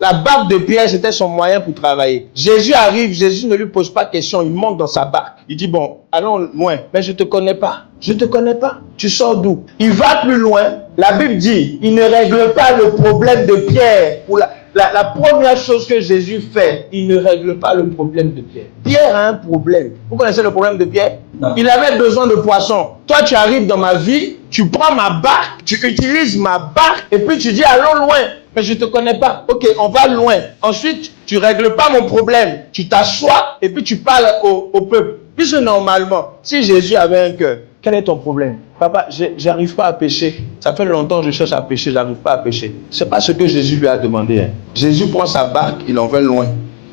La barque de Pierre, c'était son moyen pour travailler. Jésus arrive, Jésus ne lui pose pas de question, il monte dans sa barque. Il dit, bon, allons loin, mais je ne te connais pas. Je ne te connais pas. Tu sors d'où? Il va plus loin. La Bible dit, il ne règle pas le problème de Pierre. Pour la première chose que Jésus fait, il ne règle pas le problème de Pierre. Pierre a un problème. Vous connaissez le problème de Pierre? Non. Il avait besoin de poissons. Toi, tu arrives dans ma vie, tu prends ma barque, tu utilises ma barque, et puis tu dis, allons loin. Mais je ne te connais pas. Ok, on va loin. Ensuite, tu ne règles pas mon problème. Tu t'assois et puis tu parles au peuple. Puisque normalement, si Jésus avait un cœur, quel est ton problème? Papa, j'arrive pas à pécher. Ça fait longtemps que je cherche à pécher, j'arrive pas à pécher. C'est pas ce que Jésus lui a demandé. Hein. Jésus prend sa barque, il en va loin.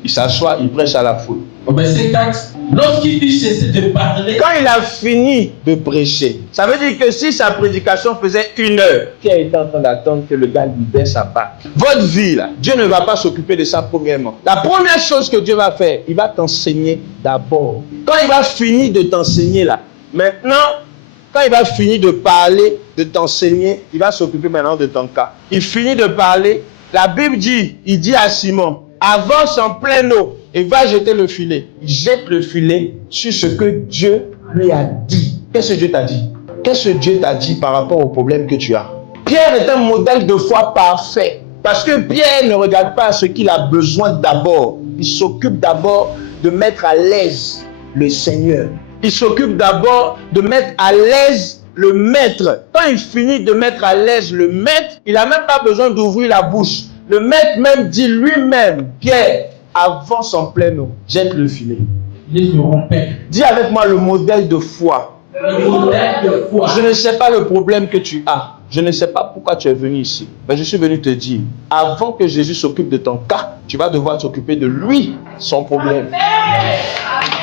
Il s'assoit, il prêche à la foule. Au verset 4, lorsqu'il eut cessé de parler, quand il a fini de prêcher, ça veut dire que si sa prédication faisait 1 heure, Pierre était en train d'attendre que le gars libère sa barque. Votre vie, là, Dieu ne va pas s'occuper de ça premièrement. La première chose que Dieu va faire, il va t'enseigner d'abord. Quand il va finir de t'enseigner là, maintenant, quand il va finir de parler, de t'enseigner, il va s'occuper maintenant de ton cas. Il finit de parler, la Bible dit, il dit à Simon, avance en pleine eau et va jeter le filet. Il jette le filet sur ce que Dieu lui a dit. Qu'est-ce que Dieu t'a dit? Qu'est-ce que Dieu t'a dit par rapport au problème que tu as? Pierre est un modèle de foi parfait. Parce que Pierre ne regarde pas ce qu'il a besoin d'abord. Il s'occupe d'abord de mettre à l'aise le Seigneur. Il s'occupe d'abord de mettre à l'aise le maître. Quand il finit de mettre à l'aise le maître, il n'a même pas besoin d'ouvrir la bouche. Le maître même dit lui-même, Pierre, avance en pleine eau, jette le filet. Dis avec moi le modèle de foi. Le modèle de foi. Je ne sais pas le problème que tu as. Je ne sais pas pourquoi tu es venu ici. Mais je suis venu te dire, avant que Jésus s'occupe de ton cas, tu vas devoir t'occuper de lui, son problème. Amen.